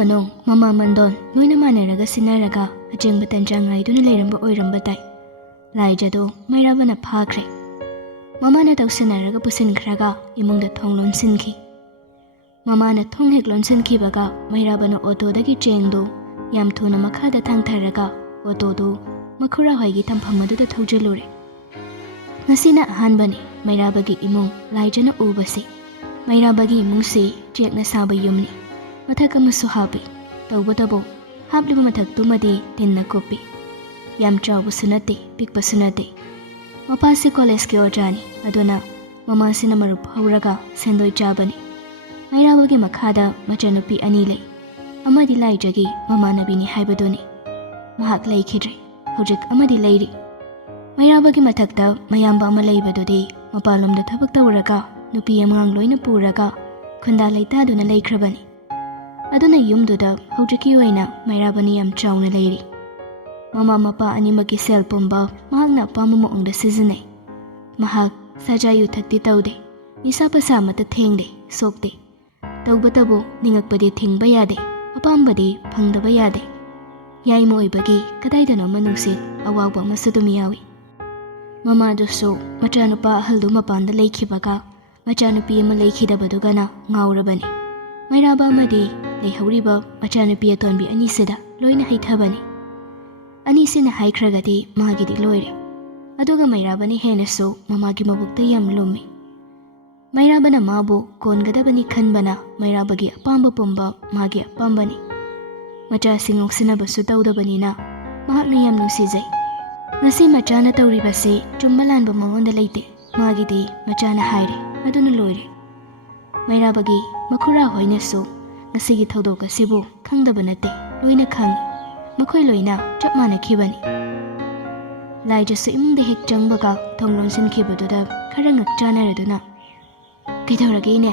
manong mama mandon loina maneraga sinaraga ajengba tanjangai duna leiramba oiramba tai laijado mairabana phakre mamana tausinaraga pusinkhraga imungda thong lonsinki mamana thong hek lonsinki baga mairabana auto dagi chengdo yam thuna makhada thangtharaga auto do makhura hoigi tampham adu thaujelure ngasina ahanbani mairabagi imung laijana ubasi mairabagi imungsi chekna saba yumni mathak amasu habi tawbadabo habliba mathak tumadi tinna kopi yam chawbu sunate pikpa sunate mapasi college ki ojani aduna mama sina marup hauraga sendoi chabani mairabagi makhada machanupi ani lei amadi laijagi mama nabini haibadoni mahak laikhidre hojik amadi leiri mairabagi mathakta mayamba ama leibadodi mapalomda thabak tawraga nupi amangang loina puraga khunda leitaduna leikrabani aduna yumduda hojiki oina mairabani yam chawna leiri mama mapa animaki sel pumba mahakna pamumo ongda sizinai mahak sajayu thakti taude nisa pasa mata thengde sokde tawbatabu ningakpadi thingba yade apambadi phangdaba yade yaimo oibagi kadaidano manungsi awagba masudumi yawi mama doso machanupa ahaldu mapanda leikhibaga machanupi ama leikhidabadugana ngaurabani mairaba amadi leihoriba machanupi atonbi anisida loina haithabani anisina haikragadi magidi loire aduga mairabani henaso mamagi mabukta yam lumi mairabana mabu kongadabani khanbana mairabagi apamba pumba magi apambani macha singoksinabsu tawdabanina mahakna yam nusijai ngasi machana tawribase chumbalanba mamonda leite magidi machana haire aduna loire mairabagi makhura hoinasu ngasigi thawdoka sibu khangdaba nate loina khang makhoi loina chap manakhibani laijasu imungda hek changbaga thonglonsin khibaduda khara ngak chanaraduna kaidawrage ine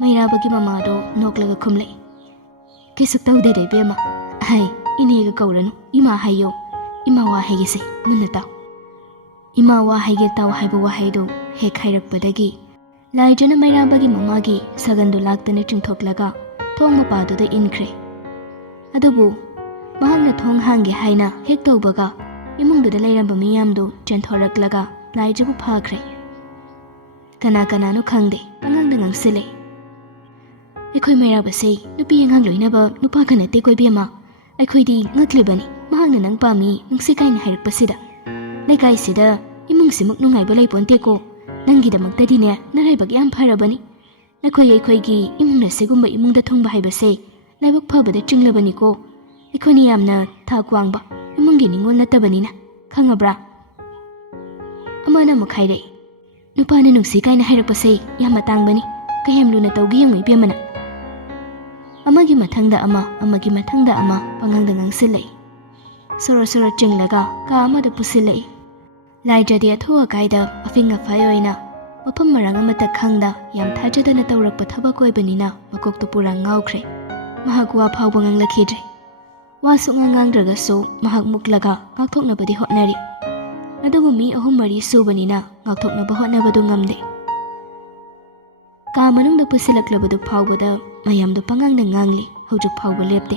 mairabagi mamado noklaga khumlei kisuk tawde de bema hai inega kauranu ima hayo ima wa haigise munna taw ima wa haige taw haiba wa haido he khairakpadagi laijana mairabagi mamagi sagandu laktane chingthoklaga thong mapaduda inkre adubu mahakna thong hange haina hek tawbaga imungduda leiramba miyamdo chenthoraklaga laijabu phakre kana kana no khangde pangangda ngangsile ekhoi mairabase nupi angang loinaba nupa khanate koibema aikhoidi ngaklibani mahakna nang pami nungsi kaina hairakpasida lekai sida imungsimuk nungaiba leiponteko nangidamaktadine naraibak yam pharabani nakhoi aikhoigi imungna segumba imungda thongba haibase laibak phabada chinglabani ko ikhoni yamna tha kwangba imungi ningol natabanina khangabra amana mukhaire nupana nungsi kaina hairakpase yam matangbani kahem luna tawgi yang ibemana amagi mathangda ama pangangda ngangsilai sora sora chinglaga ka amada pusilai laijadi athuwa kaida afinga fayoina mafam marang amata khangda yam thajadana tawrakpa thabak oibanina makokto pura ngaukhre mahak wa phawba nganglakhidre wasu ngangdragaso mahak muklaga ngakthoknabadi hotnari adubu mi ahum mari subanina ngakthoknaba hotnabadu ngamde ka manungda pusilaklabadu phawbada mayamdo pangangda ngangli hojik phawba lepte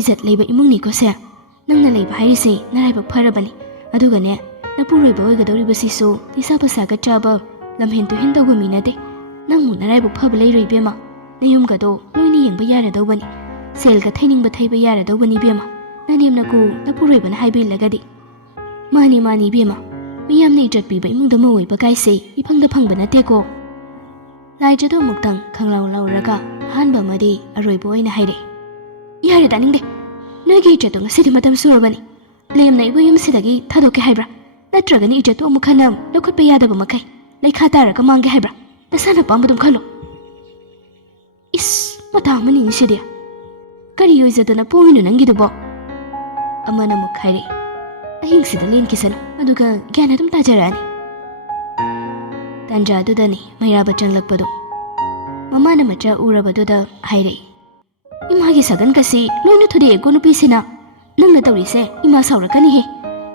izat leiba imungni ko se nangna leiba harise naraibak pharabani adugane napuroi boy gadori basiso isa pasaga chaba lamhen to hinda gumi nade nangmu naraibak phaba leiroi bema nayum gado loini yengba yara dawbani selga thaining ba thaiba yara dawbani bema nanemna ko napuroi bana haibe lagadi mani bema miyam nei jatpi ba imungda mawoi ba kaise ipangda phangba nate ko laijado muktang khanglaw lawraga hanba madi aroi boy na haire yare daningde noigi jeto ngasidi matam surabani lemna ibo yumsidagi thadoke haibra natragani ijeto amukhanam lokhotpa yadaba makai leikha taraga mangge haibra nasana pambadum khalo is mata mani nisidia kari yoizadana ponginu nangidubo amana mukhaire ahingsida lenkisana aduga gyana dum tajarani tanjadudani mairaba changlakpadu mamana macha urabaduda haire imagi sagan kasi loina thode ego nupisina nangna tawrise ima saurakani he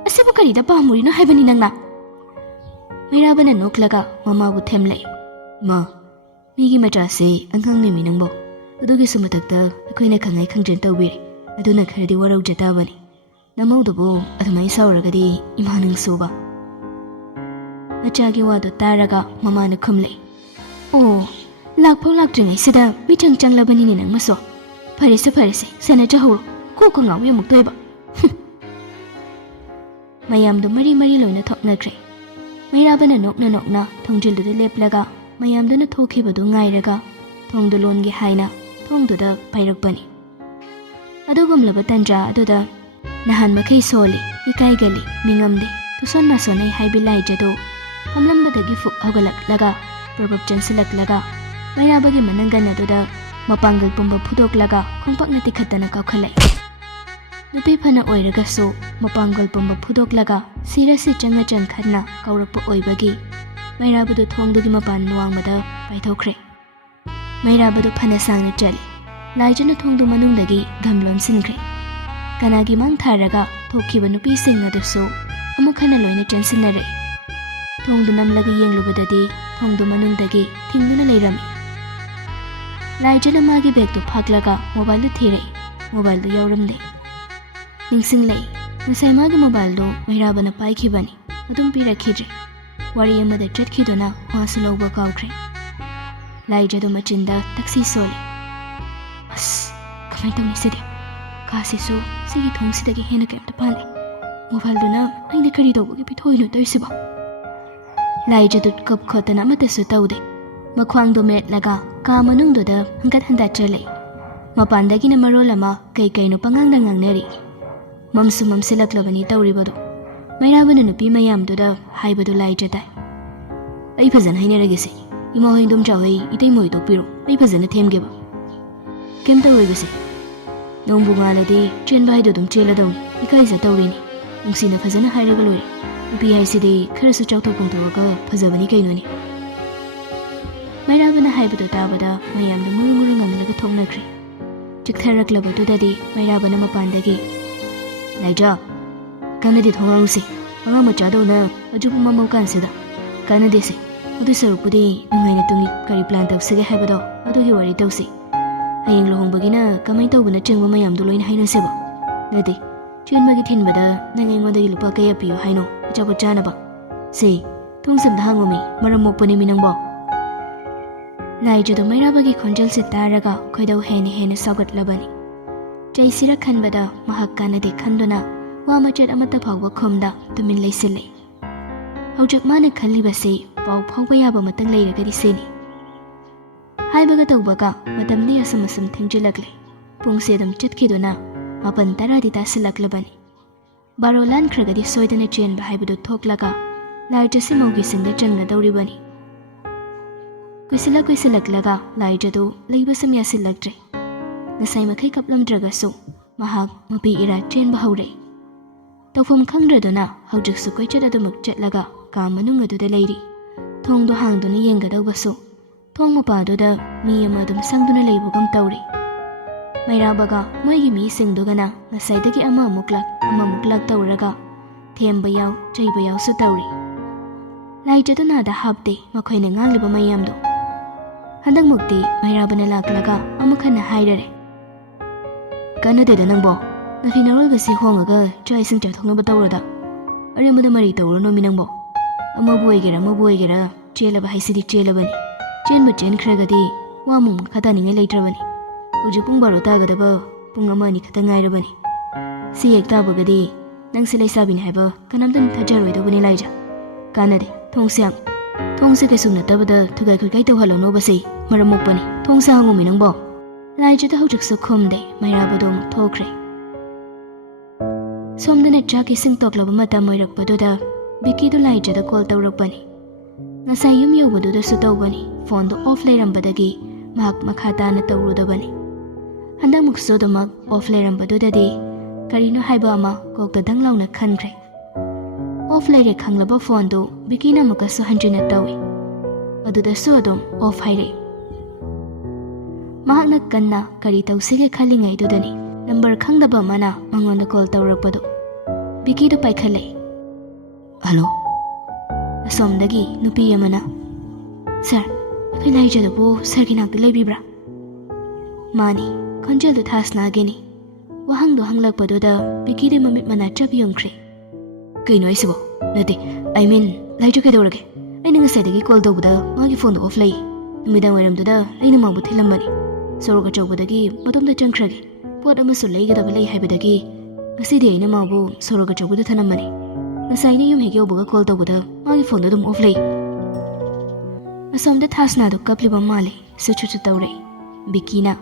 asibu karida pamurino haibani nangna mairabana noklaga mama bu themlei ma migi macha se angang ne minangbo ꯑꯗꯨꯒꯤꯁꯨ ꯃꯊꯛꯇ ꯑꯩꯈꯣꯏꯅ ꯈꯪꯉꯩ ꯈꯪꯖꯟ ꯇꯧꯕꯤꯔꯦ ꯑꯗꯨꯅ ꯈꯔꯗꯤ ꯋꯥꯔꯧꯖ ꯇꯥꯕꯅꯤ ꯅꯃꯧꯗꯨꯕꯨ ꯑꯗꯨꯃꯥꯏꯅ ꯁꯥꯎꯔꯒꯗꯤ ꯏꯃꯥ ꯅꯪꯁꯨꯕ ꯃꯆꯥꯒꯤ ꯋꯥꯗꯨ ꯇꯥꯔꯒ ꯃꯃꯥꯅ ꯈꯨꯝꯂꯛꯏ ꯑꯣ ꯂꯥꯛꯐꯥꯎ ꯂꯥꯛꯇ꯭ꯔꯤꯉꯩꯁꯤꯗ ꯃꯤꯆꯪ ꯆꯪꯂꯕꯅꯤꯅꯦ ꯅꯪꯃꯁꯨ ꯐꯔꯦꯁꯦ ꯁꯦꯟꯅꯖꯍꯧꯔꯣ ꯀꯣꯛꯀ ꯉꯥꯎꯏ ꯑꯃꯨꯛ ꯇꯣꯏꯕ ꯃꯌꯥꯝꯗꯨ ꯃꯔꯤ ꯂꯣꯏꯅ ꯊꯣꯛꯅꯈ꯭ꯔꯦ ꯃꯩꯔꯥꯕꯅ ꯅꯣꯛꯅ ꯊꯣꯡꯖꯤꯜꯗꯨꯗ ꯂꯦꯞꯂꯒ ꯃꯌꯥꯝꯗꯨꯅ ꯊꯣꯛꯈꯤꯕꯗꯨ ꯉꯥꯏꯔꯒ ꯊꯣꯡꯗꯨ ꯂꯣꯟꯒꯦ ꯍꯥꯏꯅ ꯊꯣꯡꯗꯨꯗ ꯄꯥꯏꯔꯛꯄꯅꯤ ꯑꯗꯨꯒꯨꯝꯂꯕ ꯇꯟꯖꯥ ꯑꯗꯨꯗ ꯅꯍꯥꯟ ꯃꯈꯩ ꯁꯣꯜꯂꯤ ꯏꯀꯥꯏꯒꯜꯂꯤ ꯃꯤꯉꯝꯗꯦ ꯇꯨꯁꯣꯟ ꯃꯥꯁꯣꯟꯅꯩ ꯍꯥꯏꯕꯤ ꯂꯥꯏꯖꯗꯨ ꯐꯝꯂꯝꯕꯗꯒꯤ ꯐꯨꯛ ꯍꯧꯒꯠꯂꯛꯂꯒ ꯄ꯭ꯔꯕꯞ ꯆꯪꯁꯤꯜꯂꯛꯂꯒ ꯃꯩꯔꯥꯕꯒꯤ ꯃꯅꯪꯒꯟ ꯑꯗꯨꯗ ꯃꯄꯥꯡꯒꯜ ꯄꯨꯝꯕ ꯐꯨꯗꯣꯛꯂꯒ ꯈꯣꯡꯄꯥꯛꯅ ꯇꯤꯈꯠꯇꯅ ꯀꯥꯎꯈꯠꯂꯛꯏ ꯅꯨꯄꯤ ꯐꯅ ꯑꯣꯏꯔꯒꯁꯨ ꯃꯄꯥꯡꯒꯜ ꯄꯨꯝꯕ ꯐꯨꯗꯣꯛꯂꯒ ꯁꯤꯔꯁꯤ ꯆꯪꯈꯠꯅ ꯀꯧꯔꯛꯄ ꯑꯣꯏꯕꯒꯤ ꯃꯩꯔꯥꯕꯗꯨ ꯊꯣꯡꯗꯨꯒꯤ ꯃꯄꯥꯟ ꯋꯥꯡꯃꯗ ꯄꯥꯏꯊꯣꯛꯈ꯭ꯔꯦ ꯃꯩꯔꯥꯕꯗꯨ ꯐꯅ ꯁꯥꯡꯅ ꯆꯠꯂꯤ ꯂꯥꯏꯖꯅ ꯊꯣꯡꯗꯨ ꯃꯅꯨꯡꯗꯒꯤ ꯙꯝ ꯂꯣꯟꯁꯤꯟꯈ꯭ꯔꯦ ꯀꯅꯥꯒꯤ ꯃꯥꯡ ꯊꯥꯔꯒ ꯊꯣꯛꯈꯤꯕ ꯅꯨꯄꯤꯁꯤꯡ ꯑꯗꯨꯁꯨ ꯑꯃꯨꯛ ꯍꯟꯅ ꯂꯣꯏꯅ ꯆꯪꯁꯤꯟꯅꯔꯛꯏ ꯊꯣꯡꯗꯨ ꯅꯝꯂꯒ ꯌꯦꯡꯂꯨꯕꯗꯗꯤ ꯊꯣꯡꯗꯨ ꯃꯅꯨꯡꯗꯒꯤ ꯊꯤꯡꯗꯨꯅ ꯂꯩꯔꯝꯃꯤ ꯂꯥꯏꯖꯅ ꯃꯥꯒꯤ ꯕꯦꯒꯇꯨ ꯐꯥꯛꯂꯒ ꯃꯣꯕꯥꯏꯜꯗꯨ ꯊꯤꯔꯛꯏ ꯃꯣꯕꯥꯏꯜꯗꯨ ꯌꯥꯎꯔꯝꯗꯦ ꯅꯤꯡꯁꯤꯡꯂꯛꯏ ꯉꯁꯥꯏ ꯃꯥꯒꯤ ꯃꯣꯕꯥꯏꯜꯗꯨ ꯃꯩꯔꯥꯕꯅ ꯄꯥꯏꯈꯤꯕꯅꯤ ꯑꯗꯨꯝ ꯄꯤꯔꯛꯈꯤꯗ꯭ꯔꯦ ꯋꯥꯔꯤ ꯑꯃꯗ ꯆꯠꯈꯤꯗꯨꯅ ꯃꯥꯁꯨ ꯂꯧꯕ ꯀꯥꯎꯈ꯭ꯔꯦ ꯂꯥꯏꯖꯗꯨ ꯃꯆꯤꯟꯗ ꯇꯛꯁꯤ ꯁꯣꯜꯂꯤ ꯑꯁ ꯀꯃꯥꯏꯅ ꯇꯧꯅꯤ ꯁꯤꯗꯤ ꯀꯥꯁꯤꯁꯨ ꯁꯤꯒꯤ ꯊꯣꯡꯁꯤꯗꯒꯤ ꯍꯦꯟꯅ ꯀꯩꯝꯇ ꯄꯥꯟꯗꯦ ꯃꯣꯕꯥꯏꯜꯗꯨꯅ ꯑꯩꯅ ꯀꯔꯤ ꯇꯧꯕꯒꯤ ꯄꯤꯊꯣꯛꯏꯅꯣ ꯇꯧꯔꯤꯁꯤꯕꯣ ꯂꯥꯏꯖꯗꯨ ꯀꯞ ꯈꯣꯠꯇꯅ ꯑꯃꯠꯇꯁꯨ ꯇꯧꯗꯦ ꯃꯈ꯭ꯋꯥꯡꯗꯨ ꯃꯦꯠꯂꯒ ꯀꯥ ꯃꯅꯨꯡꯗꯨꯗ ꯍꯟꯒꯠ ꯍꯟꯗꯥ ꯆꯠꯂꯛꯏ ꯃꯄꯥꯟꯗꯒꯤꯅ ꯃꯔꯣꯜ ꯑꯃ ꯀꯩꯅꯣ ꯄꯉꯥꯡꯗ ꯉꯥꯡꯅꯔꯤ ꯃꯝꯁꯨ ꯃꯝꯁꯤꯜꯂꯛꯂꯕꯅꯤ ꯇꯧꯔꯤꯕꯗꯨ ꯃꯩꯔꯥꯕꯅ ꯅꯨꯄꯤ ꯃꯌꯥꯝꯗꯨꯗ ꯍꯥꯏꯕꯗꯨ ꯂꯥꯏꯖ ꯇꯥꯏ ꯑꯩ ꯐꯖꯅ ꯍꯥꯏꯅꯔꯒꯦꯁꯦ ꯏꯃꯥ ꯍꯣꯏ ꯏꯗꯣꯝꯆꯥꯍꯣꯏ ꯏꯇꯩꯃ ꯍꯣꯏ ꯇꯣꯛꯄꯤꯔꯣ ꯑꯩ ꯐꯖꯅ ꯊꯦꯝꯒꯦꯕ ꯀꯩꯝ ꯇꯧꯔꯣꯏꯕꯁꯦ ꯅꯣꯡꯕꯨ ꯉꯥꯜꯂꯗꯤ ꯆꯦꯟꯕ ꯍꯥꯏꯗꯣ ꯑꯗꯨꯝ ꯆꯦꯜꯂꯗꯧꯅꯤ ꯏꯀꯥꯏꯖ ꯇꯧꯔꯤꯅꯤ ꯅꯨꯡꯁꯤꯅ ꯐꯖꯅ ꯍꯥꯏꯔꯒ ꯂꯣꯏꯔꯦ ꯅꯨꯄꯤ ꯍꯥꯏꯁꯤꯗꯤ ꯈꯔꯁꯨ ꯆꯥꯎꯊꯣꯛ ꯐꯣꯡꯊꯣꯛꯑꯒ ꯐꯖꯕꯅꯤ ꯀꯩꯅꯣꯅꯤ ꯃꯩꯔꯥꯕꯅ ꯍꯥꯏꯕꯗꯨ ꯇꯥꯕꯗ ꯃꯌꯥꯝꯗꯨ ꯃꯨꯔꯨ ꯉꯝꯂꯒ ꯊꯣꯛꯅꯈ꯭ꯔꯦ ꯆꯤꯛꯊꯔꯛꯂꯕꯗꯨꯗꯗꯤ ꯃꯩꯔꯥꯕꯅ ꯃꯄꯥꯟꯗꯒꯤ ꯂꯥꯏꯖ ꯀꯥꯟꯅꯗꯦ ꯊꯣꯡꯉꯥꯡꯁꯦ ꯑꯉꯥꯡ ꯃꯆꯥꯗꯧꯅ ꯑꯖꯨꯕ ꯃꯃꯧ ꯀꯥꯟꯁꯤꯗ ꯀꯥꯟꯅꯗꯦꯁꯦ ꯑꯗꯨ ꯁꯔꯨꯛꯄꯨꯗꯤ ꯅꯨꯡꯉꯥꯏꯅ ꯇꯨꯡꯒꯤ ꯀꯔꯤ ꯄ꯭ꯂꯥꯟ ꯇꯧꯁꯤꯒꯦ ꯍꯥꯏꯕꯗꯣ ꯑꯗꯨꯒꯤ ꯋꯥꯔꯤ ꯇꯧꯁꯤ ꯍꯌꯦꯡ ꯂꯨꯍꯣꯡꯕꯒꯤꯅ ꯀꯃꯥꯏꯅ ꯇꯧꯕꯅꯆꯤꯡꯕ ꯃꯌꯥꯝꯗꯣ ꯂꯣꯏꯅ ꯍꯥꯏꯅꯁꯦꯕ ꯅꯠꯇꯦ ꯆꯦꯟꯕꯒꯤ ꯊꯤꯟꯕꯗ ꯅꯪ ꯑꯩꯉꯣꯟꯗꯒꯤ ꯂꯨꯄꯥ ꯀꯌꯥ ꯄꯤꯌꯣ ꯍꯥꯏꯅꯣ ꯑꯆꯥꯄꯣꯠ ꯆꯥꯅꯕ ꯁꯤ ꯊꯣꯡꯁꯝꯗ ꯍꯥꯡꯉꯣꯃꯤ ꯃꯔꯝ ꯃꯣꯛꯄꯅꯦꯃꯤ ꯅꯪꯕꯣ ꯂꯥꯏꯖꯗꯨ ꯃꯩꯔꯥꯕꯒꯤ ꯈꯣꯟꯖꯦꯜꯁꯤ ꯇꯥꯔꯒ ꯈꯣꯏꯗꯧ ꯍꯦꯟꯅ ꯁꯥꯎꯒꯠꯂꯕꯅꯤ ꯆꯩꯁꯤꯔ ꯈꯟꯕꯗ ꯃꯍꯥꯛ ꯀꯥꯟꯅꯗꯦ ꯈꯟꯗꯨꯅ ꯋꯥ ꯃꯆꯦꯠ ꯑꯃꯠꯇ ꯐꯥꯎꯕ ꯈꯨꯝꯗ ꯇꯨꯃꯤꯟ ꯂꯩꯁꯤꯜꯂꯤ ꯍꯧꯖꯤꯛ ꯃꯥꯅ ꯈꯜꯂꯤꯕꯁꯤ ꯄꯥꯎ ꯐꯥꯎꯕ ꯌꯥꯕ ꯃꯇꯝ ꯂꯩꯔꯒꯗꯤ ꯁꯤꯅꯤ ꯍꯥꯏꯕꯒ ꯇꯧꯕꯒ ꯃꯇꯝꯗꯤ ꯑꯁꯨꯝ ꯊꯦꯡꯖꯤꯜꯂꯛꯂꯦ ꯄꯨꯡꯁꯦ ꯑꯗꯨꯝ ꯆꯠꯈꯤꯗꯨꯅ 9 ꯇꯥꯁꯤꯜꯂꯛꯂꯕꯅꯤ ꯕꯥꯔꯣ ꯂꯥꯟꯈ꯭ꯔꯒꯗꯤ ꯁꯣꯏꯗꯅ ꯆꯦꯟꯕ ꯍꯥꯏꯕꯗꯨ ꯊꯣꯛꯂꯒ ꯂꯥꯏꯖꯁꯤ ꯃꯧꯒꯤꯁꯤꯡꯗ ꯆꯟꯒꯗꯧꯔꯤꯕꯅꯤ ꯀꯨꯏꯁꯤꯜꯂꯛꯂꯒ ꯂꯥꯏꯖꯗꯨ ꯂꯩꯕ ꯁꯨꯝ ꯌꯥꯁꯤꯜꯂꯛꯇ꯭ꯔꯦ ꯉꯁꯥꯏ ꯃꯈꯩ ꯀꯞꯂꯝꯗ꯭ꯔꯒꯁꯨ ꯃꯍꯥꯛ ꯃꯄꯤ ꯏꯔꯥ ꯆꯦꯟꯕ ꯍꯧꯔꯛꯏ ꯇꯧꯐꯝ ꯈꯪꯗ꯭ꯔꯗꯨꯅ ꯍꯧꯖꯤꯛꯁꯨ ꯀꯣꯏꯆꯠ ꯑꯗꯨꯃꯛ ꯆꯠꯂꯒ ꯀꯥ ꯃꯅꯨꯡ ꯑꯗꯨꯗ ꯂꯩꯔꯤ ꯊꯣꯡꯗꯨ ꯍꯥꯡꯗꯨꯅ ꯌꯦꯡꯒꯗꯧꯕꯁꯨ ꯊꯣꯡ ꯃꯄꯥꯗꯨꯗ ꯃꯤ ꯑꯃ ꯑꯗꯨꯝ ꯁꯪꯗꯨꯅ ꯂꯩꯕꯒꯨꯝ ꯇꯧꯔꯤ ꯃꯩꯔꯥꯕꯒ ꯃꯣꯏꯒꯤ ꯃꯤꯁꯤꯡꯗꯨꯒꯅ ꯉꯁꯥꯏꯗꯒꯤ ꯑꯃꯃꯨꯛ ꯂꯥꯛ ꯇꯧꯔꯒ ꯊꯦꯝꯕ ꯌꯥꯎ ꯆꯩꯕ ꯌꯥꯎꯁꯨ ꯇꯧꯔꯤ ꯂꯥꯏꯖꯗꯨ ꯅꯥꯗ ꯍꯥꯞꯇꯦ ꯃꯈꯣꯏꯅ ꯉꯥꯡꯂꯤꯕ ꯃꯌꯥꯝꯗꯣ ꯍꯟꯗꯛꯃꯨꯛꯇꯤ ꯃꯩꯔꯥꯕꯅ ꯂꯥꯛꯂꯒ ꯑꯃꯨꯛ ꯍꯟꯅ ꯍꯥꯏꯔꯔꯦ ꯀꯥꯟꯅꯗꯦꯗ ꯅꯪꯕꯣ ꯅꯐꯤ ꯅꯔꯣꯜꯒꯁꯤ ꯍꯣꯡꯉꯒ ꯆꯥꯛ ꯏꯁꯤꯡ ꯆꯥꯊꯣꯛꯅꯕ ꯇꯧꯔꯗ ꯑꯔꯦꯝꯕꯗ ꯃꯔꯤ ꯇꯧꯔꯨꯅꯣꯃꯤ ꯅꯪꯕꯣ ꯑꯃꯕꯨ ꯑꯣꯏꯒꯦꯔꯥ ꯆꯦꯜꯂꯕ ꯍꯥꯏꯁꯤꯗꯤ ꯆꯦꯜꯂꯕꯅꯤ ꯆꯦꯟꯕ ꯆꯦꯟꯈ꯭ꯔꯒꯗꯤ ꯋꯥꯃꯨꯛ ꯃꯈꯥ ꯇꯥꯅꯤꯡꯉꯥꯏ ꯂꯩꯇ꯭ꯔꯕꯅꯤ ꯍꯧꯖꯤꯛ ꯄꯨꯡ 12 ꯇꯥꯒꯗꯕ ꯄꯨꯡ 1-2 ꯈꯛꯇ ꯉꯥꯏꯔꯕꯅꯤ ꯁꯤ ꯍꯦꯛ ꯇꯥꯕꯒꯗꯤ ꯅꯪꯁꯦ ꯂꯩꯁꯥꯕꯤꯅꯤ ꯍꯥꯏꯕ ꯀꯅꯥꯝꯇꯅ ꯊꯥꯖꯔꯣꯏꯗꯧꯕꯅꯤ ꯂꯥꯏꯖ ꯀꯥꯟꯅꯗꯦ ꯊꯣꯡꯁꯦ ꯀꯩꯁꯨ ꯅꯠꯇꯕꯗ ꯊꯨꯒꯥꯏ ꯈꯨꯠꯀꯥꯏ ꯇꯧꯍꯜꯂꯛꯅꯣꯕꯁꯦ ꯃꯔꯝ ꯃꯣꯛꯄꯅꯤ ꯊꯣꯡꯁꯦ ꯍꯥꯡꯉꯣꯃꯤ ꯅꯪꯕꯣ ꯂꯥꯏꯖꯗ ꯍꯧꯖꯤꯛꯁꯨ ꯈꯨꯝꯗꯦ ꯃꯩꯔꯥꯕꯗꯣ ꯑꯃꯨꯛ ꯊꯣꯛꯈ꯭ꯔꯦ ꯁꯣꯝꯗꯅ ꯆꯥꯛ ꯏꯁꯤꯡ ꯇꯣꯛꯂꯕ ꯃꯇꯝ ꯑꯣꯏꯔꯛꯄꯗꯨꯗ ꯕꯤꯀꯤꯗꯨ ꯂꯥꯏꯖꯗ ꯀꯣꯜ ꯇꯧꯔꯛꯄꯅꯤ ꯉꯁꯥꯏ ꯌꯨꯝ ꯌꯧꯕꯗꯨꯗꯁꯨ ꯇꯧꯕꯅꯤ ꯐꯣꯟꯗꯣ ꯑꯣꯐ ꯂꯩꯔꯝꯕꯗꯒꯤ ꯃꯍꯥꯛ ꯃꯈꯥ ꯇꯥꯅ ꯇꯧꯔꯨꯗꯕꯅꯤ ꯍꯟꯗꯛꯃꯨꯛꯁꯨ ꯑꯗꯨꯃꯛ ꯑꯣꯐ ꯂꯩꯔꯝꯕꯗꯨꯗꯗꯤ ꯀꯔꯤꯅꯣ ꯍꯥꯏꯕ ꯑꯃ ꯀꯣꯛꯇ ꯗꯪ ꯂꯥꯎꯅ ꯈꯟꯈ꯭ꯔꯦ ꯑꯣꯐ ꯂꯩꯔꯦ ꯈꯪꯂꯕ ꯐꯣꯟꯗꯨ ꯕꯤꯀꯤꯅ ꯑꯃꯨꯛꯀꯁꯨ ꯍꯟꯖꯤꯟꯅ ꯇꯧꯏ ꯑꯗꯨꯗꯁꯨ ꯑꯗꯨꯝ ꯑꯣꯐ ꯍꯥꯏꯔꯛꯏ ꯃꯍꯥꯛꯅ ꯀꯟꯅ ꯀꯔꯤ ꯇꯧꯁꯤꯒꯦ ꯈꯜꯂꯤꯉꯩꯗꯨꯗꯅꯤ ꯅꯝꯕꯔ ꯈꯪꯗꯕ ꯑꯃꯅ ꯃꯉꯣꯟꯗ ꯀꯣꯜ ꯇꯧꯔꯛꯄꯗꯨ ꯕꯤꯀꯤꯗꯨ ꯄꯥꯏꯈꯠꯂꯛꯏ ꯍꯜꯂꯣ ꯑꯁꯣꯝꯗꯒꯤ ꯅꯨꯄꯤ ꯑꯃꯅ ꯁꯥꯔ ꯑꯩꯈꯣꯏ ꯂꯥꯏꯖꯗꯨꯕꯨ ꯁꯥꯔꯒꯤ ꯅꯥꯛꯇ ꯂꯩꯕꯤꯕ꯭ꯔꯥ ꯃꯥꯅꯤ ꯈꯣꯟꯖꯦꯜꯗꯨ ꯊꯥꯁꯅꯥꯒꯤꯅꯤ ꯋꯥꯍꯪꯗꯣ ꯍꯪꯂꯛꯄꯗꯨꯗ ꯕꯤꯀꯤꯗꯤ ꯃꯃꯤꯠ ꯃꯅꯥ ꯆꯞ ꯌꯨꯡꯈ꯭ꯔꯦ ꯀꯩꯅꯣ ꯍꯥꯏꯁꯤꯕꯣ ꯅꯠꯇꯦ ꯂꯥꯏꯖ ꯀꯩꯗꯧꯔꯒꯦ ꯑꯩꯅ ꯉꯁꯥꯏꯗꯒꯤ ꯀꯣꯜ ꯇꯧꯕꯗ ꯃꯥꯒꯤ ꯐꯣꯟꯗꯣ ꯑꯣꯐ ꯂꯩ ꯅꯨꯃꯤꯗꯥꯡ ꯋꯥꯏꯔꯝꯗꯨꯗ ꯑꯩꯅ ꯃꯥꯕꯨ ꯊꯤꯜꯂꯝꯕꯅꯤ ꯁꯣꯔꯣꯛ ꯑꯆꯧꯕꯗꯒꯤ ꯃꯇꯣꯝꯗ ꯆꯪꯈ꯭ꯔꯒꯦ ꯄꯣꯠ ꯑꯃꯁꯨ ꯂꯩꯒꯗꯕ ꯂꯩ ꯍꯥꯏꯕꯗꯒꯤ ꯉꯁꯤꯗꯤ ꯑꯩꯅ ꯃꯥꯕꯨ ꯁꯣꯔꯣꯛ ꯑꯆꯧꯕꯗ ꯊꯅꯝꯕꯅꯤ ꯉꯁꯥꯏꯅ ꯌꯨꯝ ꯍꯦꯛ ꯌꯧꯕꯒ ꯀꯣꯜ ꯇꯧꯕꯗ ꯃꯥꯒꯤ ꯐꯣꯟꯗꯣ ꯑꯗꯨꯝ ꯑꯣꯐ ꯂꯩ ꯑꯁꯣꯝꯗ ꯊꯥꯁꯅꯥꯗꯣ ꯀꯞꯂꯤꯕ ꯃꯥꯜꯂꯤ ꯁꯨꯠ ꯇꯧꯔꯛꯏ ꯕꯤꯀꯤꯅ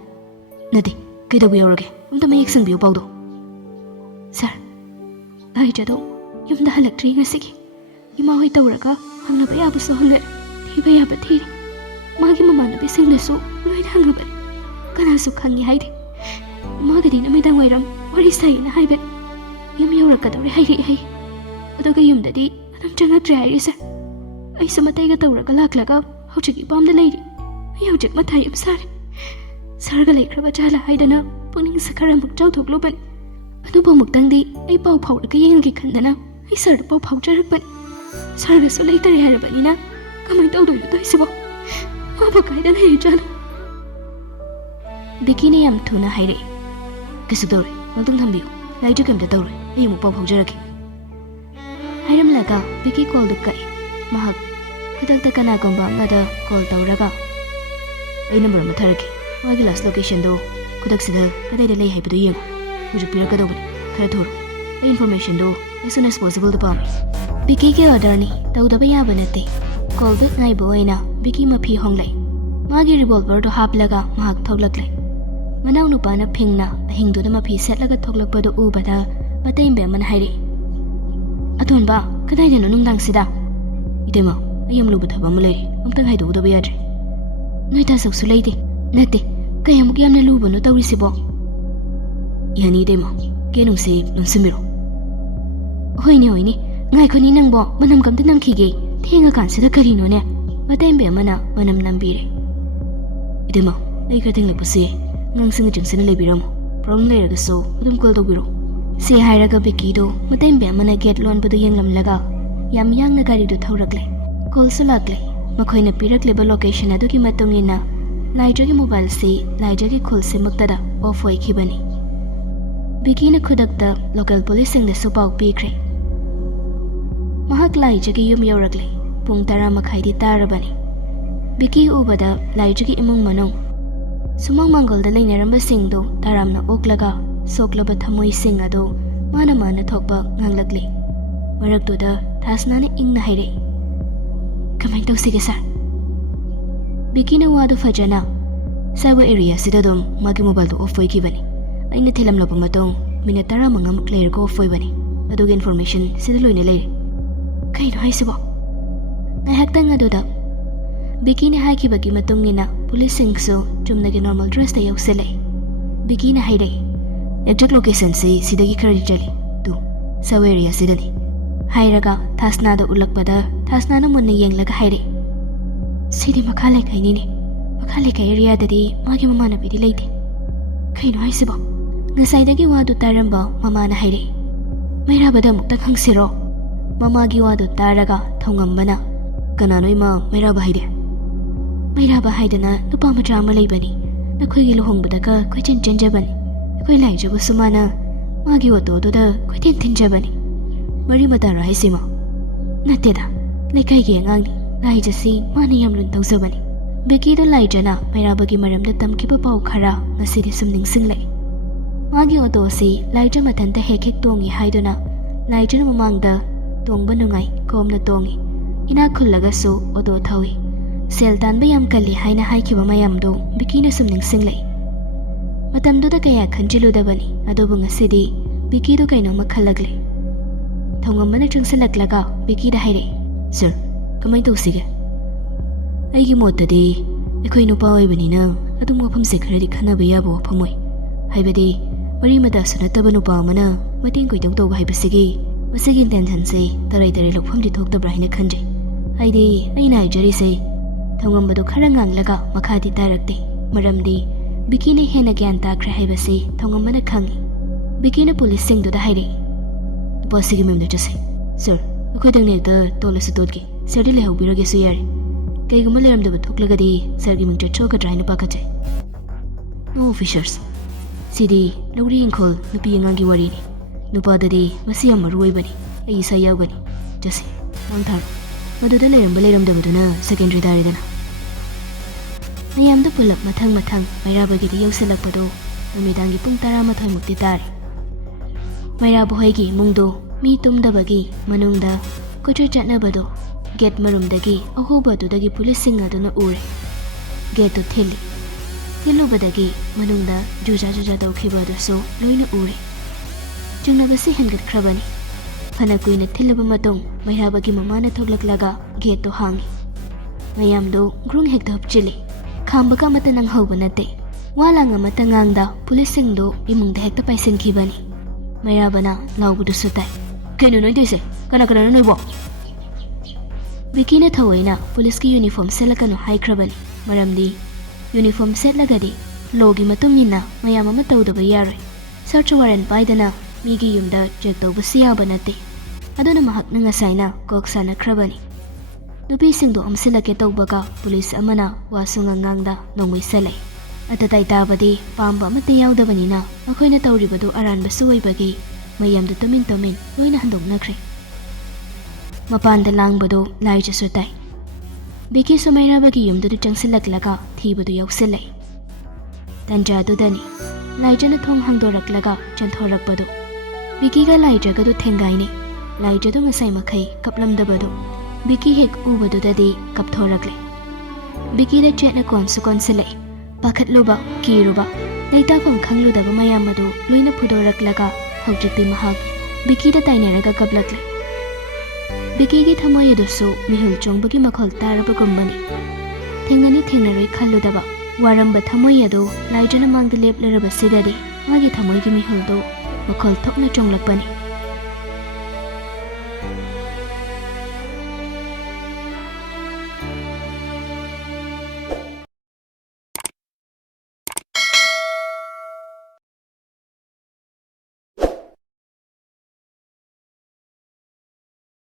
ꯅꯠꯇꯦ ꯀꯩꯗꯧꯕ ꯌꯧꯔꯒꯦ ꯑꯝꯇ ꯃꯌꯦꯛ ꯁꯪꯕꯤꯌꯨ ꯄꯥꯎꯗꯣ ꯁꯥꯔ ꯂꯥꯏꯖꯗꯣ ꯌꯨꯝꯗ ꯍꯜꯂꯛꯇ꯭ꯔꯤ ꯉꯁꯤꯒꯤ ꯏꯃꯥ ꯍꯣꯏ ꯇꯧꯔꯒ ꯍꯪꯅꯕ ꯌꯥꯕꯁꯨ ꯍꯪꯅꯔꯦ ꯊꯤꯕ ꯌꯥꯕ ꯊꯤꯔꯦ ꯃꯥꯒꯤ ꯃꯃꯥꯟꯅꯕꯤꯁꯤꯡꯅꯁꯨ ꯂꯣꯏꯅ ꯍꯪꯉꯕꯅꯤ ꯀꯅꯥꯁꯨ ꯈꯪꯉꯤ ꯍꯥꯏꯗꯦ ꯃꯥꯒꯗꯤ ꯅꯨꯃꯤꯗꯥꯡ ꯋꯥꯏꯔꯝ ꯋꯥꯔꯤ ꯁꯥꯏꯌꯦꯅ ꯍꯥꯏꯕꯅꯤ ꯌꯨꯝ ꯌꯧꯔꯛꯀꯗꯧꯔꯦ ꯍꯥꯏꯔꯛꯏ ꯍꯥꯏ ꯑꯗꯨꯒ ꯌꯨꯝꯗꯗꯤ ꯑꯗꯨꯝ ꯆꯪꯉꯛꯇ꯭ꯔꯦ ꯍꯥꯏꯔꯤ ꯁꯥꯔ ꯑꯩꯁꯨ ꯃꯇꯩꯒ ꯇꯧꯔꯒ ꯂꯥꯛꯂꯒ ꯍꯧꯖꯤꯛ ꯏꯄꯥꯝꯗ ꯂꯩꯔꯤ ꯑꯩ ꯍꯧꯖꯤꯛ ꯃꯊꯥ ꯌꯥꯝ ꯁꯥꯔꯦ ꯁꯥꯔꯒ ꯂꯩꯈ꯭ꯔꯕ ꯖꯥꯠꯂꯥ ꯍꯥꯏꯗꯅ ꯄꯨꯛꯅꯤꯡꯁꯦ ꯈꯔ ꯑꯃꯨꯛ ꯆꯥꯎꯊꯣꯛꯂꯨꯕꯅꯤ ꯑꯗꯨꯕꯨ ꯑꯃꯨꯛꯇꯪꯗꯤ ꯑꯩ ꯄꯥꯎ ꯐꯥꯎꯔꯒ ꯌꯦꯡꯒꯦ ꯈꯟꯗꯅ ꯑꯩ ꯁꯥꯔꯗ ꯄꯥꯎ ꯐꯥꯎꯖꯔꯛꯄꯅꯤ ꯁꯥꯔꯒꯁꯨ ꯂꯩꯇꯔꯦ ꯍꯥꯏꯔꯕꯅꯤꯅ ꯀꯃꯥꯏꯅ ꯇꯧꯗꯣꯏꯅꯣ ꯇꯧꯏꯁꯤꯕꯣ ꯃꯥꯕꯨ ꯀꯥꯏꯗ ꯂꯩꯔꯤꯖꯥꯠꯅꯣ ꯕꯤꯀꯤꯅ ꯌꯥꯝ ꯊꯨꯅ ꯍꯥꯏꯔꯛꯏ ꯀꯩꯁꯨ ꯇꯧꯔꯦ ꯉꯥꯛꯇꯪ ꯊꯝꯕꯤꯌꯨ ꯂꯥꯏꯖ ꯀꯩꯝꯇ ꯇꯧꯔꯣꯏ ꯑꯩ ꯑꯃꯨꯛ ꯄꯥꯎ ꯐꯥꯎꯖꯔꯛꯀꯦ ꯍꯥꯏꯔꯝꯂꯒ ꯕꯤꯀꯤ ꯀꯣꯜꯗꯨ ꯀꯛꯏ ꯃꯍꯥꯛ ꯈꯨꯗꯛꯇ ꯀꯅꯥꯒꯨꯝꯕ ꯑꯃꯗ ꯀꯣꯜ ꯇꯧꯔꯒ ꯑꯩ ꯅꯝꯕꯔ ꯑꯃ ꯊꯥꯔꯛꯀꯦ ꯃꯥꯒꯤ ꯂꯥꯁ ꯂꯣꯀꯦꯁꯟꯗꯣ ꯈꯨꯗꯛꯁꯤꯗ ꯀꯗꯥꯏꯗ ꯂꯩ ꯍꯥꯏꯕꯗꯨ ꯌꯦꯡꯉꯨ ꯍꯧꯖꯤꯛ ꯄꯤꯔꯛꯀꯗꯧꯕꯅꯤ ꯈꯔ ꯊꯨꯔꯣ ꯑꯩ ꯏꯟꯐꯣꯔꯃꯦꯁꯟꯗꯣ as soon as possible ꯗ ꯄꯥꯝꯃꯤ ꯕꯤꯀꯤꯒꯤ ꯑꯣꯔꯗꯔꯅꯤ ꯇꯧꯗꯕ ꯌꯥꯕ ꯅꯠꯇꯦ ꯀꯣꯜ ꯕꯦꯛ ꯉꯥꯏꯕ ꯑꯣꯏꯅ ꯕꯤꯀꯤ ꯃꯐꯤ ꯍꯣꯡꯂꯛꯏ ꯃꯥꯒꯤ ꯔꯤꯚꯣꯜꯚꯔꯗꯣ ꯍꯥꯞꯂꯒ ꯃꯍꯥꯛ ꯊꯣꯛꯂꯛꯂꯦ ꯃꯅꯥꯎ ꯅꯨꯄꯥꯅ ꯐꯤꯡꯅ ꯑꯍꯤꯡꯗꯨꯗ ꯃꯐꯤ ꯁꯦꯠꯂꯒ ꯊꯣꯛꯂꯛꯄꯗꯨ ꯎꯕꯗ ꯃꯇꯩꯕ ꯑꯃꯅ ꯍꯥꯏꯔꯛꯏ ꯑꯇꯣꯟꯕ ꯀꯗꯥꯏꯗꯅꯣ ꯅꯨꯡꯗꯥꯡꯁꯤꯗ ꯏꯇꯩꯃ ꯑꯩ ꯌꯥꯝ ꯂꯨꯕ ꯊꯕꯛ ꯑꯃ ꯂꯩꯔꯤ ꯑꯝꯇꯪ ꯍꯥꯏꯗꯣꯛꯎꯗꯕ ꯌꯥꯗ꯭ꯔꯦ ꯅꯣꯏ ꯇꯥꯁꯛꯁꯨ ꯂꯩꯇꯦ ꯅꯠꯇꯦ ꯀꯌꯥꯃꯨꯛ ꯌꯥꯝꯅ ꯂꯨꯕꯅꯣ ꯇꯧꯔꯤꯁꯤꯕꯣ ꯌꯥꯅꯤ ꯏꯇꯩꯃ ꯀꯦꯅꯨꯡꯁꯤ ꯂꯣꯟꯁꯤꯟꯕꯤꯔꯣ ꯍꯣꯏꯅꯦ ꯉꯥꯏꯈꯣꯅꯤ ꯅꯪꯕꯣ ꯃꯅꯝ ꯀꯝꯇ ꯅꯝꯈꯤꯒꯦ ꯊꯦꯡꯉꯀꯥꯟꯁꯤꯗ ꯀꯔꯤꯅꯣꯅꯦ ꯃꯇꯩꯕ ꯑꯃꯅ ꯃꯅꯝ ꯅꯝꯕꯤꯔꯦ ꯏꯇꯩꯃ ꯑꯩ ꯈꯔ ꯊꯦꯡꯂꯛꯄꯁꯤ ꯑꯉꯥꯡꯁꯤꯡꯒ ꯆꯪꯁꯤꯟꯅ ꯂꯩꯕꯤꯔꯝꯃꯣ ꯄ꯭ꯔꯣꯕ꯭ꯂꯦꯝ ꯂꯩꯔꯒꯁꯨ ꯑꯗꯨꯝ ꯀꯣꯜ ꯇꯧꯕꯤꯔꯣ ꯁꯤ ꯍꯥꯏꯔꯒ ꯕꯤꯀꯤꯗꯣ ꯃꯇꯩꯕ ꯑꯃꯅ ꯒꯦꯠ ꯂꯣꯟꯕꯗꯨ ꯌꯦꯡꯂꯝꯂꯒ ꯌꯥꯝ ꯌꯥꯡꯅ ꯒꯥꯔꯤꯗꯨ ꯊꯧꯔꯛꯂꯦ ꯀꯣꯜꯁꯨ ꯂꯥꯛꯂꯦ ꯃꯈꯣꯏꯅ ꯄꯤꯔꯛꯂꯤꯕ ꯂꯣꯀꯦꯁꯟ ꯑꯗꯨꯒꯤ ꯃꯇꯨꯡ ꯏꯟꯅ ꯂꯥꯏꯖꯒꯤ ꯃꯣꯕꯥꯏꯜꯁꯤ ꯂꯥꯏꯖꯒꯤ ꯈꯨꯜꯁꯤꯃꯛꯇꯗ ꯑꯣꯐ ꯑꯣꯏꯈꯤꯕꯅꯤ ꯕꯤꯀꯤꯅ ꯈꯨꯗꯛꯇ ꯂꯣꯀꯦꯜ ꯄꯨꯂꯤꯁꯁꯤꯡꯗꯁꯨ ꯄꯥꯎ ꯄꯤꯈ꯭ꯔꯦ ꯃꯍꯥꯛ ꯂꯥꯏꯖꯒꯤ ꯌꯨꯝ ꯌꯧꯔꯛꯂꯦ ꯄꯨꯡ 10:30 ꯇꯥꯔꯕꯅꯤ ꯕꯤꯀꯤ ꯎꯕꯗ ꯂꯥꯏꯖꯒꯤ ꯏꯃꯨꯡ ꯃꯅꯨꯡ ꯁꯨꯃꯥꯡ ꯃꯥꯡꯒꯣꯜꯗ ꯂꯩꯅꯔꯝꯕꯁꯤꯡꯗꯨ ꯇꯔꯥꯝꯅ ꯑꯣꯛꯂꯒ ꯁꯣꯛꯂꯕ ꯊꯃꯣꯏꯁꯤꯡ ꯑꯗꯨ ꯃꯥꯅ ꯊꯣꯛꯄ ꯉꯥꯡꯂꯛꯂꯤ ꯃꯔꯛꯇꯨꯗ ꯊꯥꯁꯅꯥꯅ ꯏꯪꯅ ꯍꯥꯏꯔꯛꯏ ꯀꯃꯥꯏꯅ ꯇꯧꯁꯤꯒꯦ ꯁꯥꯔ ꯕꯤꯀꯤꯅ ꯋꯥꯗꯨ ꯐꯖꯅ ꯁꯥꯏꯕꯔ ꯑꯦꯔꯤꯌꯥꯁꯤꯗ ꯑꯗꯨꯝ ꯃꯥꯒꯤ ꯃꯣꯕꯥꯏꯜꯗꯣ ꯑꯣꯐ ꯑꯣꯏꯈꯤꯕꯅꯤ ꯑꯩꯅ ꯊꯤꯜꯂꯝꯂꯕ ꯃꯇꯨꯡ ꯃꯤꯅꯠ 15ꯃꯨꯛ ꯂꯩꯔꯒ ꯑꯣꯐ ꯑꯣꯏꯕꯅꯤ ꯑꯗꯨꯒꯤ ꯏꯟꯐꯣꯔꯃꯦꯁꯟ ꯁꯤꯗ ꯂꯣꯏꯅ ꯂꯩꯔꯦ ꯀꯩꯅꯣ ꯍꯥꯏꯁꯤꯕꯣ ꯉꯥꯏꯍꯥꯛꯇꯪ ꯑꯗꯨꯗ ꯕꯤꯀꯤꯅ ꯍꯥꯏꯈꯤꯕꯒꯤ ꯃꯇꯨꯡ ꯏꯟꯅ ꯄꯨꯂꯤꯁꯁꯤꯡꯁꯨ ꯆꯨꯝꯅꯒꯤ ꯅꯣꯔꯃꯦꯜ ꯗ꯭ꯔꯦꯁꯇ ꯌꯧꯁꯤꯜꯂꯛꯏ ꯕꯤꯀꯤꯅ ꯍꯥꯏꯔꯛꯏ ꯑꯦꯛꯖꯦꯛ ꯂꯣꯀꯦꯁꯟꯁꯤ ꯁꯤꯗꯒꯤ ꯈꯔꯗꯤ ꯆꯠꯂꯤ ꯇꯨ ꯁꯥꯏꯕꯔ ꯑꯦꯔꯤꯌꯥꯁꯤꯗꯅꯤ ꯍꯥꯏꯔꯒ ꯊꯥꯁꯅꯥꯗ ꯎꯠꯂꯛꯄꯗ ꯊꯥꯁꯅꯥꯅ ꯃꯨꯟꯅ ꯌꯦꯡꯂꯒ ꯍꯥꯏꯔꯛꯏ ꯁꯤꯗꯤ ꯃꯈꯥ ꯂꯩꯀꯥꯏꯅꯤꯅꯦ ꯃꯈꯥ ꯂꯩꯀꯥꯏ ꯑꯦꯔꯤꯌꯥꯗꯗꯤ ꯃꯥꯒꯤ ꯃꯃꯥꯟꯅꯕꯤꯗꯤ ꯂꯩꯇꯦ ꯀꯩꯅꯣ ꯍꯥꯏꯁꯤꯕꯣ ꯉꯁꯥꯏꯗꯒꯤ ꯋꯥꯗꯨ ꯇꯥꯔꯝꯕ ꯃꯃꯥꯅ ꯍꯥꯏꯔꯛꯏ ꯃꯩꯔꯥꯕꯗ ꯑꯃꯨꯛꯇꯪ ꯍꯪꯁꯤꯔꯣ ꯃꯃꯥꯒꯤ ꯋꯥꯗꯨ ꯇꯥꯔꯒ ꯊꯧꯉꯝꯕꯅ ꯀꯅꯥꯅꯣ ꯏꯃꯥ ꯃꯩꯔꯥꯕ ꯍꯥꯏꯗꯦ ꯃꯩꯔꯥꯕ ꯍꯥꯏꯗꯅ ꯅꯨꯄꯥ ꯃꯆꯥ ꯑꯃ ꯂꯩꯕꯅꯤ ꯅꯈꯣꯏꯒꯤ ꯂꯨꯍꯣꯡꯕꯗꯒ ꯀꯣꯏꯆꯦꯟ ꯆꯦꯟꯖꯕꯅꯤ ꯑꯩꯈꯣꯏ ꯂꯥꯏꯖꯕꯁꯨ ꯃꯥꯅ ꯃꯥꯒꯤ ꯑꯣꯇꯣꯗꯨꯗ ꯀꯣꯏꯊꯤꯟ ꯊꯤꯟꯖꯕꯅꯤ ꯃꯔꯤ ꯃꯇꯥꯔꯣ ꯍꯥꯏꯁꯤꯃ ꯅꯠꯇꯦꯗ ꯂꯩꯀꯥꯏꯒꯤ ꯑꯉꯥꯡꯅꯤ ꯂꯥꯏꯖꯁꯤ ꯃꯥꯅ ꯌꯥꯝ ꯂꯨꯅ ꯇꯧꯖꯕꯅꯤ ꯕꯤꯀꯤꯗꯣ ꯂꯥꯏꯖꯅ ꯃꯩꯔꯥꯕꯒꯤ ꯃꯔꯝꯗ ꯇꯝꯈꯤꯕ ꯄꯥꯎ ꯈꯔ ꯉꯁꯤꯗꯤ ꯁꯨꯝ ꯅꯤꯡꯁꯤꯡꯂꯛꯏ ꯃꯥꯒꯤ ꯑꯣꯇꯣꯁꯤ ꯂꯥꯏꯖ ꯃꯊꯟꯇ ꯍꯦꯛ ꯇꯣꯡꯉꯤ ꯍꯥꯏꯗꯨꯅ ꯂꯥꯏꯖꯅ ꯃꯃꯥꯡꯗ ꯇꯣꯡꯕ ꯅꯨꯡꯉꯥꯏ ꯀꯣꯝꯅ ꯇꯣꯡꯉꯤ ꯏꯅꯥꯛ ꯈꯨꯜꯂꯒꯁꯨ ꯑꯣꯇꯣ ꯊꯧꯏ ꯁꯦꯜ ꯇꯥꯟꯕ ꯌꯥꯝ ꯀꯜꯂꯤ ꯍꯥꯏꯅ ꯍꯥꯏꯈꯤꯕ ꯃꯌꯥꯝꯗꯣ ꯕꯤꯀꯤꯅ ꯁꯨꯝ ꯅꯤꯡꯁꯤꯡꯂꯛꯏ ꯃꯇꯝꯗꯨꯗ ꯀꯌꯥ ꯈꯟꯖꯤꯜꯂꯨꯗꯕꯅꯤ ꯑꯗꯨꯕꯨ ꯉꯁꯤꯗꯤ ꯕꯤꯀꯤꯗꯣ ꯀꯩꯅꯣꯝꯃ ꯈꯜꯂꯛꯂꯦ ꯊꯧꯉꯝꯕꯅ ꯆꯪꯁꯤꯜꯂꯛꯂꯒ ꯕꯤꯀꯤꯗ ꯍꯥꯏꯔꯛꯏ ꯁꯥꯔ ꯀꯃꯥꯏꯅ ꯇꯧꯁꯤꯒꯦ ꯑꯩꯒꯤ ꯃꯣꯠꯇꯗꯤ ꯑꯩꯈꯣꯏ ꯅꯨꯄꯥ ꯑꯣꯏꯕꯅꯤꯅ ꯑꯗꯨꯝ ꯋꯥꯐꯝꯁꯦ ꯈꯔꯗꯤ ꯈꯟꯅꯕ ꯌꯥꯕ ꯋꯥꯐꯝ ꯑꯣꯏ ꯍꯥꯏꯕꯗꯤ ꯃꯔꯤ ꯃꯇꯥꯁꯨ ꯅꯠꯇꯕ ꯅꯨꯄꯥ ꯑꯃꯅ ꯃꯇꯦꯡ ꯀꯣꯏꯇꯧ ꯇꯧꯕ ꯍꯥꯏꯕꯁꯤꯒꯤ ꯃꯁꯤꯒꯤ ꯏꯟꯇꯦꯟꯁꯟꯁꯦ ꯇꯔꯩ ꯂꯧꯐꯝꯗꯤ ꯊꯣꯛꯇꯕ꯭ꯔꯥ ꯍꯥꯏꯅ ꯈꯟꯖꯩ ꯍꯥꯏꯗꯤ ꯑꯩꯅ ꯍꯥꯏꯖꯔꯤꯁꯦ ꯊꯧꯉꯝꯕꯗꯣ ꯈꯔ ꯉꯥꯡꯂꯒ ꯃꯈꯥꯗꯤ ꯇꯥꯔꯛꯇꯦ ꯃꯔꯝꯗꯤ ꯕꯤꯀꯤꯅ ꯍꯦꯟꯅ ꯒ꯭ꯌꯥꯟ ꯇꯥꯈ꯭ꯔꯦ ꯍꯥꯏꯕꯁꯤ ꯊꯧꯉꯝꯕꯅ ꯈꯪꯉꯤ ꯕꯤꯀꯤꯅ ꯄꯨꯂꯤꯁꯁꯤꯡꯗꯨꯗ ꯍꯥꯏꯔꯛꯏ ꯅꯨꯄꯥꯁꯤꯒꯤ ꯃꯌꯨꯝꯗ ꯆꯠꯁꯤ ꯁꯥꯔ ꯑꯩꯈꯣꯏꯗꯪ ꯍꯦꯛꯇ ꯇꯣꯜꯂꯁꯨ ꯇꯣꯠꯀꯦ ꯁꯥꯔꯗꯤ ꯂꯩꯍꯧꯕꯤꯔꯒꯦꯁꯨ ꯌꯥꯔꯦ ꯀꯩꯒꯨꯝꯕ ꯂꯩꯔꯝꯗꯕ ꯊꯣꯛꯂꯒꯗꯤ ꯁꯥꯔꯒꯤ ꯃꯤꯡꯆꯠ ꯁꯣꯛꯀꯗ꯭ꯔꯥ ꯍꯥꯏꯅ ꯄꯥꯈꯠꯆꯩ No officers. Sidi Lori Inkol Nupi Yangi Warini. Nupadadi Masiam Ruibani. Aisa Yagani. Jesse. Mantar. Madudana and Balaram de Buduna, secondary Daridana. I am the pull up Matang Matang, Mairabagi the Yoselapado, Namidangi Puntara Matamukti Dari. Mairabuhagi Mundo, Mi Tum Dabagi, Manunda, Kuchu Chatnabado, Get Marum Dagi, Ahoba to Dagi Policing Aduna Ure. Get to Tilly. Tilubadagi, Manunda, Juja Jado Kibado so, Luina Ure. Junabasi Henget Krabani. Hanakuina Tilabamatong, Mairabagi Mamana Toglaklaga, Get to Hangi. Mayamdo, Grung Hector of Chili. Kambaga Matanang Hobanate. Walanga Matanganda, Policing do, Imung the Hector Paisin Kibani. Mairabana, Laubudu Sutai. Can you know this? Kanakana no walk. Bikina Tawina, Poliski uniform Selakano High Krabani, Maramdi. Uniform set lagadi, Logi Matumina, Mayama Matauda Bayari. Search warrant by the na, Migi Yumda, Jekto Basia Banate. Adona Mahak Nangasina, Koksana Krabani. Nupising do Amsilaketo Baga, Police Amana, Wasunganganda, Nongwi Sele. At the Taitabadi, Pamba Matayao da Vanina, Makoina Tauribado Aran Basuay Bagi, Mayam the Tomin, Luina Handog Nakri. Mapan the Lang Bado, Laija Sutai. Biki Sumairabagi Yum do Jangsilaklaga, Tibudu Yoksele. Tanja do Dani. Laija na Thong Hangdoraklaga, Jantorak Bado. Biki ga Laija Gado Tengaini. Laija do Masai Makai, Kaplam da Bado. Biki hek Ubado Dadi, Kaptorakle. Biki the Chetna Console. Pakat Luba, Kiruba. Laita from Kangluda Mayamado, Luina Pudoraklaga, Hojiti Mahag. Biki the Taineraga Kablakle. Biki Tamoyadoso, Mihul Chong Bagi Makol Tarabagumbani. Tengani Tenere Kaludaba, Waramba Tamoyado, Lijan among the Lep Leraba Sidadi, Magi Tamoygi Mihuldo, Makol Tokna Chong Lapani.